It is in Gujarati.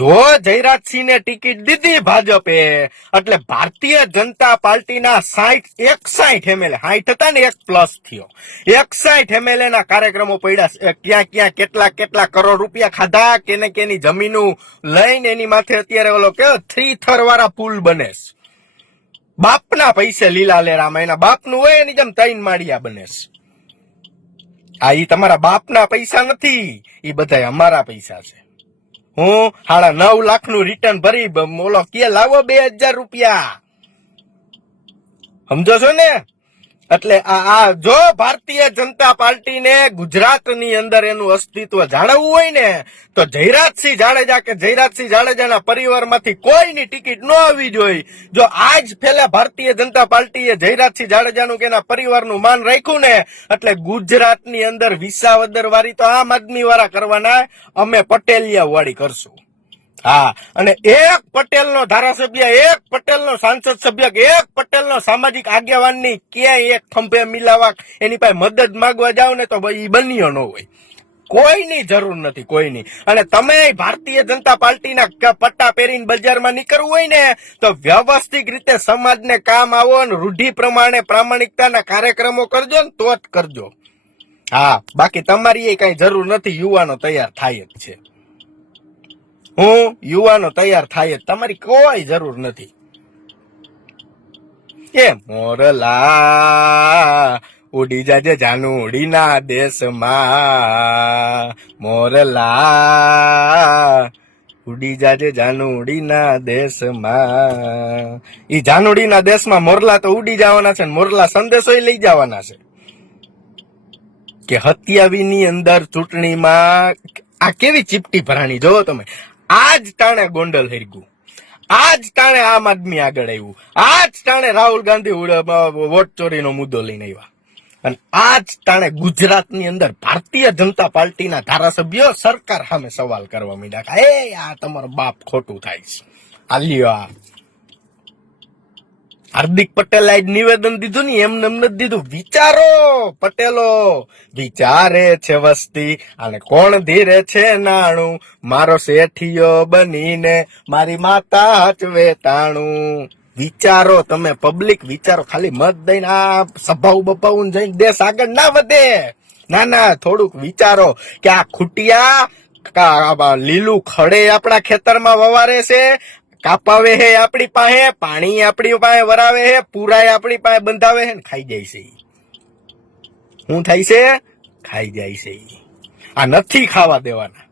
જો જયરાજસિંહને ટિકિટ દીધી ભાજપે એટલે ભારતીય જનતા પાર્ટીના 61 MLA 60 હતા ને 1+ થયો 61 MLA ના કાર્યક્રમો પડ્યા ક્યાં કેટલા કરોડ રૂપિયા ખાધા કેની જમીનું લઈને એની માથે અત્યારે ઓલો કેવો 3 થર વાળા પુલ બને બાપના પૈસે લીલા લેરામાં એના બાપનું હોય એની જેમ 3 માળિયા બને ઈ તમારા બાપના પૈસા નથી ઈ બધા અમારા પૈસા છે હું 9.5 લાખનું રિટર્ન ભરી ઓલો કે લાવો 2000 રૂપિયા સમજો છો ને એટલે આ જો ભારતીય જનતા પાર્ટીને ગુજરાતની અંદર એનું અસ્તિત્વ જાળવવું હોય ને તો જયરાજસિંહ જાડેજા કે જયરાજસિંહ જાડેજાના પરિવારમાંથી કોઈની ટિકિટ ન આવવી જોઈએ જો આજ પહેલા ભારતીય જનતા પાર્ટીએ જયરાજસિંહ જાડેજાનું કે એના પરિવારનું માન રાખ્યું ને એટલે ગુજરાતની અંદર વિસાવદર વાળી તો આમ આદમી વાળા કરવાના અમે પટેલિયા વાળી કરશું હા અને એક પટેલનો ધારાસભ્ય એક પટેલનો સાંસદ સભ્ય એક પટેલનો સામાજિક આગેવાનની ક્યાંય એક ખંભે મિલાવા એની પાસે મદદ માંગવા જાવ ને તો એ બન્યો ન હોય કોઈની જરૂર નથી કોઈની અને તમે ભારતીય જનતા પાર્ટીના પટ્ટા પહેરીને બજારમાં નીકળવું હોય ને તો વ્યવસ્થિત રીતે સમાજને કામ આવો અને રૂઢિ પ્રમાણે પ્રામાણિકતાના કાર્યક્રમો કરજો ને તો જ કરજો હા બાકી તમારી એ કઈ જરૂર નથી યુવાનો તૈયાર થાય જ છે યુવાનો તૈયાર થાય જ તમારી કોઈ જરૂર નથી એ મોરલા ઉડી જાજે જાનુડીના દેશમાં મોરલા ઉડી જાજે જાનુડીના દેશમાં ઈ જાનુડીના દેશમાં મોરલા તો ઉડી જવાના છે ને મોરલા સંદેશો લઈ જવાના છે કે 27ની અંદર ચૂંટણીમાં આ કેવી ચીપટી ભરાણી જોવો તમે આજ ટાણે ગોંડલ હરગું આજ ટાણે આમ આદમી આગળ આવ્યું આજ ટાણે રાહુલ ગાંધી વોટ ચોરીનો મુદ્દો લઈને આવ્યા અને આજ ટાણે ગુજરાતની અંદર ભારતીય જનતા પાર્ટીના ધારાસભ્યો સરકાર સામે સવાલ કરવા માંડ્યા એ આ તમારો બાપ ખોટું થાય છે આલ્યો આ હાર્દિક પટેલે આજ નિવેદન દીધું ને એમને નથી દીધું વિચારો પટેલો વિચારે છે વસ્તી અને કોણ ધીરે છે નાણું મારો શેઠિયો બનીને મારી માતા હચવે તાણું વિચારો તમે પબ્લિક વિચારો ખાલી મત દઈને આ સભાઓ બપાવું જઈને દેશ આગળ ના વધે ના થોડુંક વિચારો કે આ ખૂટિયા લીલું ખડે આપણા ખેતરમાં વવારે છે કાપાવે હે આપણી પાસે પાણી આપણી પાસે વરાવે હે પુરાય આપણી પાસે બંધાવે હે ને ખાઈ જાય છે શું થાય છે ખાઈ જાય છે આ નથી ખાવા દેવાના